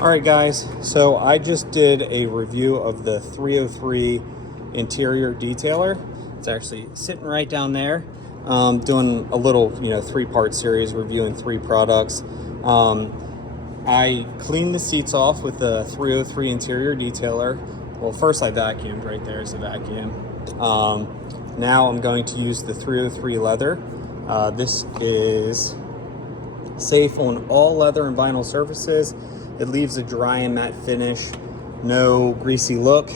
All right, guys, so I just did a review of the 303 interior detailer. It's actually sitting right down there. Doing a little, three-part series reviewing 3 products. I cleaned the seats off with the 303 interior detailer. Well, first I vacuumed. Right there's the vacuum. Now I'm going to use the 303 leather. This is safe on all leather and vinyl surfaces. It leaves a dry and matte finish, no greasy look,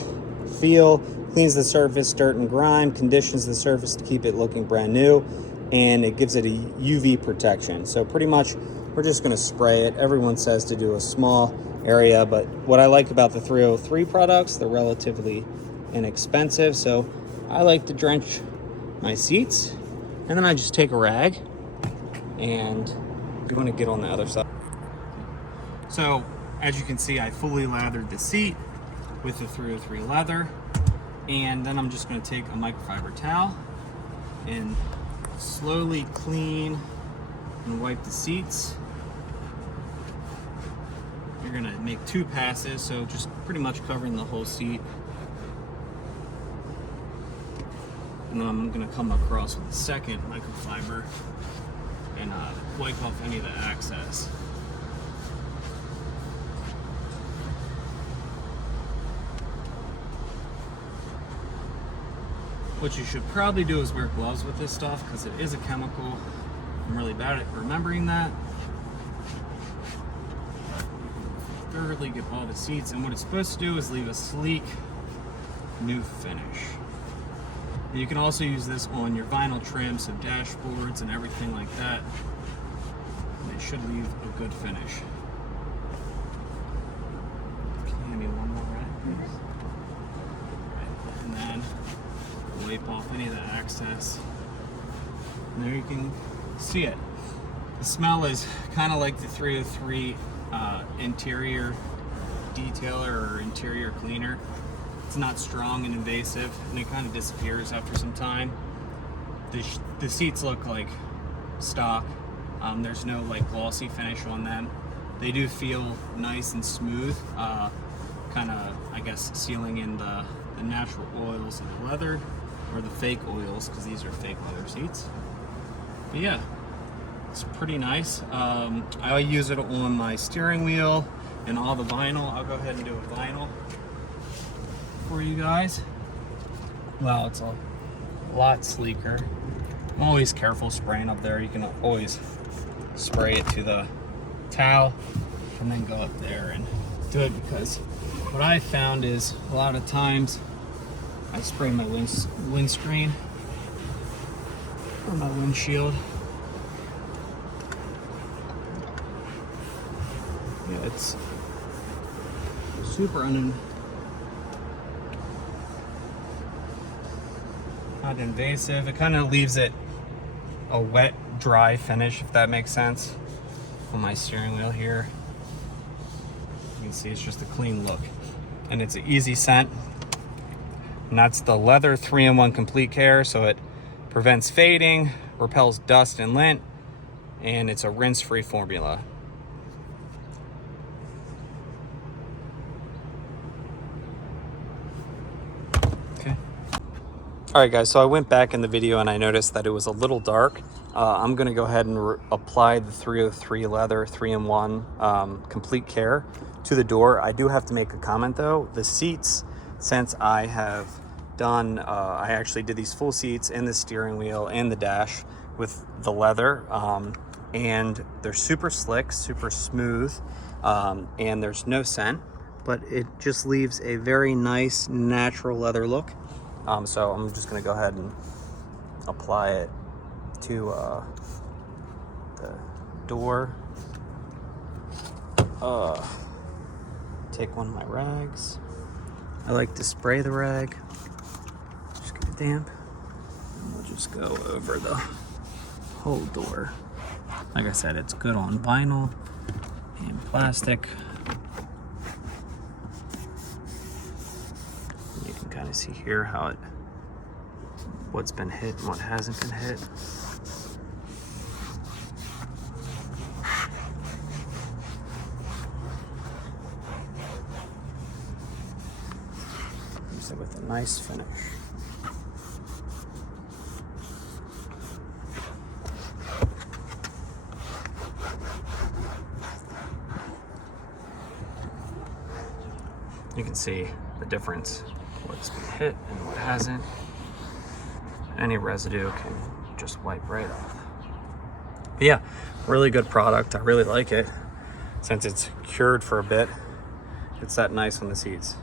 feel, cleans the surface, dirt and grime, conditions the surface to keep it looking brand new, and it gives it a UV protection. So pretty much we're just gonna spray it. Everyone says to do a small area, but what I like about the 303 products, they're relatively inexpensive. So I like to drench my seats, and then I just take a rag and you wanna get on the other side. So as you can see, I fully lathered the seat with the 303 leather, and then I'm just going to take a microfiber towel and slowly clean and wipe the seats. You're going to make 2 passes, so just pretty much covering the whole seat. And then I'm going to come across with the second microfiber and wipe off any of the excess. What you should probably do is wear gloves with this stuff because it is a chemical. I'm really bad at remembering that. Thoroughly get all the seats, and what it's supposed to do is leave a sleek, new finish. And you can also use this on your vinyl trim, so dashboards and everything like that. And it should leave a good finish. Can you give me one more rag, please? And then wipe off any of the excess. And there you can see it. The smell is kind of like the 303 interior detailer or interior cleaner. It's not strong and invasive, and it kind of disappears after some time. The seats look like stock. There's no like glossy finish on them. They do feel nice and smooth, kind of, I guess, sealing in the natural oils of the leather, or the fake oils, because these are fake leather seats. But yeah, it's pretty nice. I use it on my steering wheel and all the vinyl. I'll go ahead and do a vinyl for you guys. Wow, it's a lot sleeker. I'm always careful spraying up there. You can always spray it to the towel and then go up there and do it, because what I found is a lot of times I spray my windscreen or my windshield. Yeah, it's super not invasive. It kind of leaves it a wet, dry finish, if that makes sense, on my steering wheel here. You can see it's just a clean look, and it's an easy scent. And that's the leather 3-in-1 complete care, so it prevents fading, repels dust and lint, and it's a rinse-free formula. Okay. All right, guys, so I went back in the video and I noticed that it was a little dark. I'm gonna go ahead and apply the 303 leather 3-in-1 complete care to the door. I do have to make a comment though. The seats, since I have done, I actually did these full seats in the steering wheel and the dash with the leather, and they're super slick, super smooth, and there's no scent, but it just leaves a very nice natural leather look. So I'm just gonna go ahead and apply it to the door. Take one of my rags. I like to spray the rag, just get it damp, and we'll just go over the whole door. Like I said, it's good on vinyl and plastic. You can kind of see here how what's been hit and what hasn't been hit. leaves it with a nice finish. You can see the difference, what's been hit and what hasn't. Any residue can just wipe right off. But yeah, really good product. I really like it. Since it's cured for a bit, it's that nice on the seats.